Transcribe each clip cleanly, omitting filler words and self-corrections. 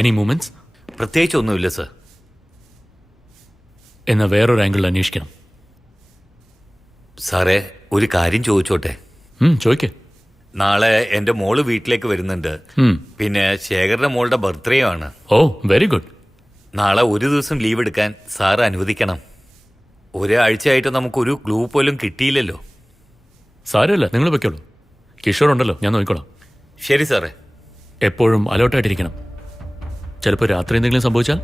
Any moments? പ്രത്യേകിച്ചൊന്നുമില്ല sir. എന്നാൽ വേറൊരു ആംഗിളിൽ അന്വേഷിക്കണം. സാറേ, ഒരു കാര്യം ചോദിച്ചോട്ടെ? ചോദിക്കേ. നാളെ എൻ്റെ മോള് വീട്ടിലേക്ക് വരുന്നുണ്ട്. പിന്നെ ശേഖരന്റെ മോളുടെ ബർത്ത്ഡേ ആണ്. ഓ, വെരി ഗുഡ്. നാളെ ഒരു ദിവസം ലീവ് എടുക്കാൻ സാറ് അനുവദിക്കണം. ഒരാഴ്ചയായിട്ട് നമുക്കൊരു ക്ലൂ പോലും കിട്ടിയില്ലല്ലോ. സാരമില്ല, നിങ്ങൾ വെക്കോളൂ. കിഷോർ ഉണ്ടല്ലോ, ഞാൻ നോക്കിക്കോളാം. ശരി സാറേ. എപ്പോഴും അലേർട്ടായിട്ടിരിക്കണം. ചിലപ്പോൾ രാത്രി എന്തെങ്കിലും സംഭവിച്ചാൽ?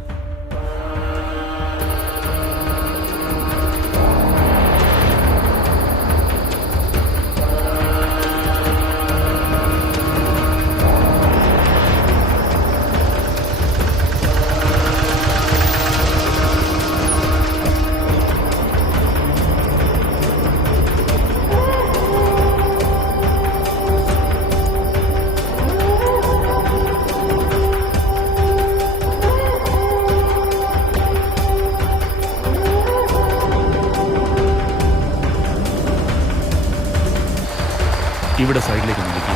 ഇവിടെ സൈഡിലേക്ക് നീക്കി.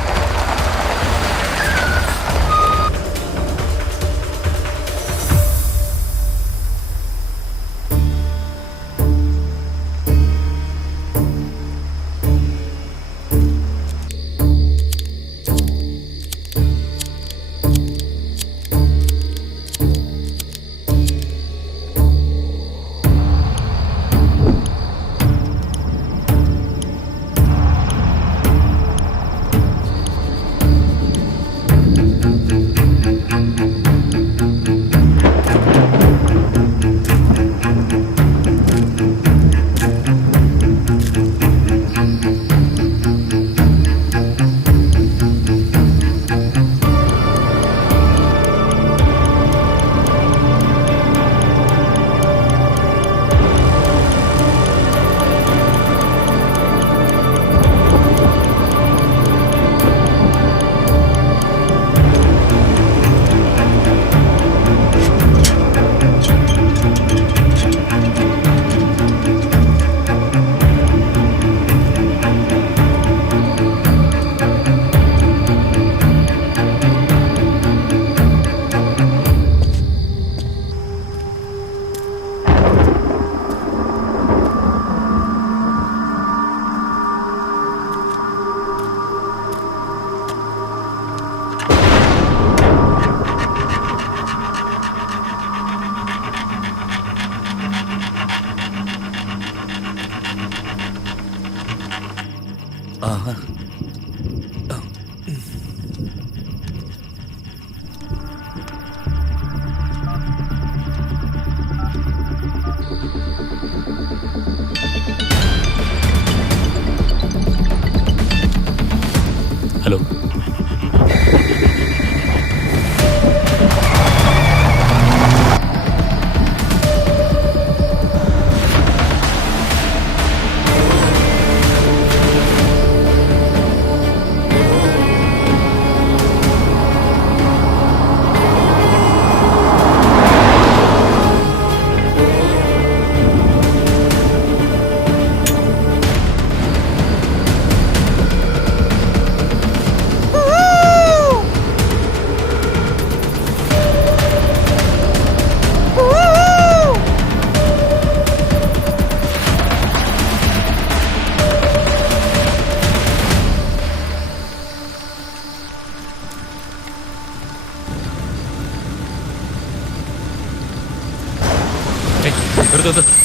ഹലോ.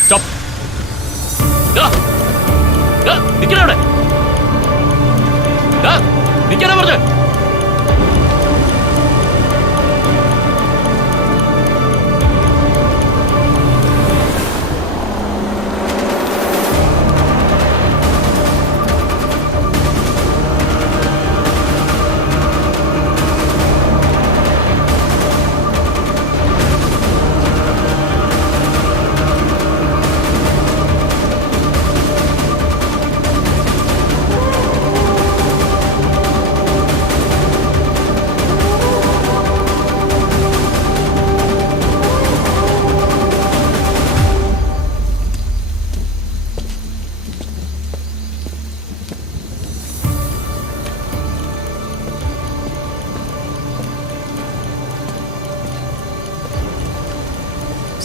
സ്റ്റോപ്പ്. നിൽക്കണവിടെ. നിൽക്കാനാ പറഞ്ഞേ.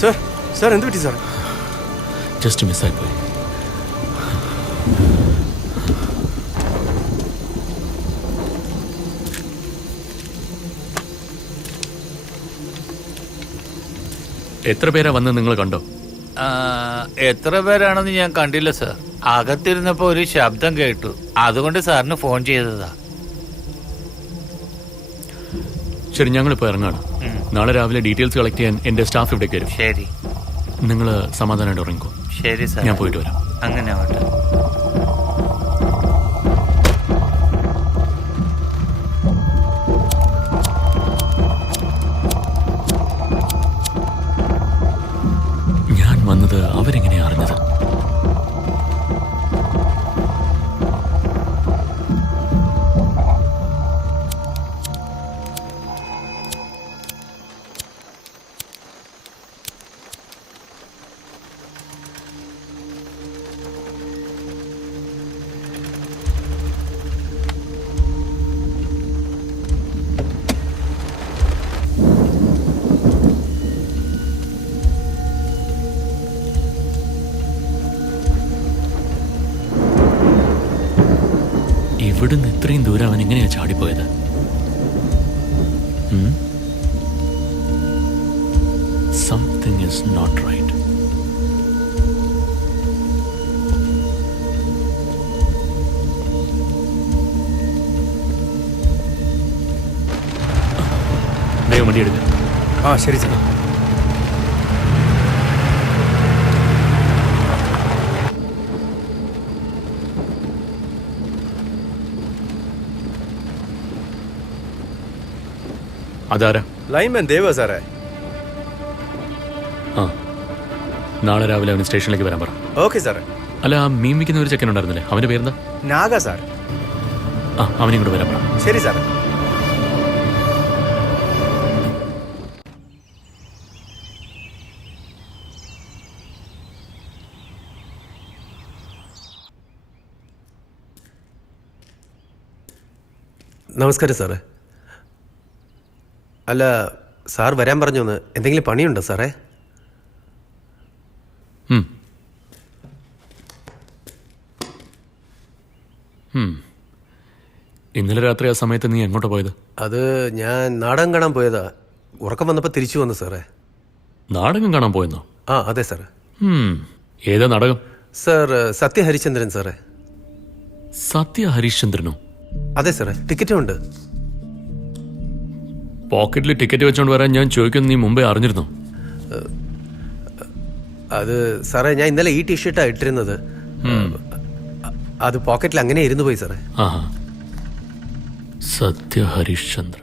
സാർ സാർ എന്ത് പറ്റി സാർ? ജസ്റ്റ് മിസ്സായിപ്പോയി. എത്ര പേരാ വന്ന് നിങ്ങൾ കണ്ടോ? എത്ര പേരാണെന്ന് ഞാൻ കണ്ടില്ല സാർ. അകത്തിരുന്നപ്പോ ഒരു ശബ്ദം കേട്ടു, അതുകൊണ്ട് സാറിന് ഫോൺ ചെയ്തതാ. ശരി, ഞങ്ങളിപ്പോൾ ഇറങ്ങാണ്. നാളെ രാവിലെ ഡീറ്റെയിൽസ് കളക്ട് ചെയ്യാൻ എൻ്റെ സ്റ്റാഫ് ഇവിടേക്ക് വരും. ശരി. നിങ്ങൾ സമാധാനമായിട്ട് ഉറങ്ങിക്കോ. ശരി സാർ, ഞാൻ പോയിട്ട് വരാം. അങ്ങനെ ആവട്ടെ. ഞാൻ വന്നത് അവരെങ്ങനെയാ അറിഞ്ഞത്? ഇവിടുന്ന് ഇത്രയും ദൂരം അവൻ എങ്ങനെയാ ചാടിപ്പോയത്? Something is not right. ദൈവം വണ്ടി എടുക്കുക. ആ ശരി സാർ. അതാരാ? ലൈൻമാൻ ദേവ സാറേ. ആ, നാളെ രാവിലെ അവന് സ്റ്റേഷനിലേക്ക് വരാൻ പറ. ഓക്കെ സാറേ. അല്ല, ആ മീൻ വിൽക്കുന്ന ഒരു ചെക്കൻ ഉണ്ടായിരുന്നില്ലേ, അവന്റെ പേരെന്താ? നാഗ സാർ. ആ, അവനെയും കൂടെ വരാൻ പറ. ശരി സാറേ. നമസ്കാരം സാറേ. അല്ല, സാർ വരാൻ പറഞ്ഞോന്ന്. എന്തെങ്കിലും പണിയുണ്ടോ സാറേ? ഇന്നലെ രാത്രി ആ സമയത്ത് നീ എങ്ങോട്ടാ പോയത്? അത് ഞാൻ നാടകം കാണാൻ പോയതാ. ഉറക്കം വന്നപ്പോൾ തിരിച്ചു വന്നു സാറേ. നാടകം കാണാൻ പോയെന്നോ? ആ അതെ സാറേ. ഏതാ നാടകം? സാർ സത്യ ഹരിചന്ദ്രൻ സാറേ. സത്യ ഹരിശ്ചന്ദ്രനോ? അതെ സാറേ, ടിക്കറ്റും ഉണ്ട്. പോക്കറ്റിൽ ടിക്കറ്റ് വെച്ചോണ്ട് വരാൻ ഞാൻ ചോദിക്കുന്നു, നീ മുമ്പേ അറിഞ്ഞിരുന്നോ? അത് സാറേ, ഞാൻ ഇന്നലെ ഈ ടീഷർട്ടാണ് ഇട്ടിരുന്നത്. അത് പോക്കറ്റിൽ അങ്ങനെ ഇരുന്നു പോയി സാറേ. ആഹാ, സത്യ ഹരിശ്ചന്ദ്ര.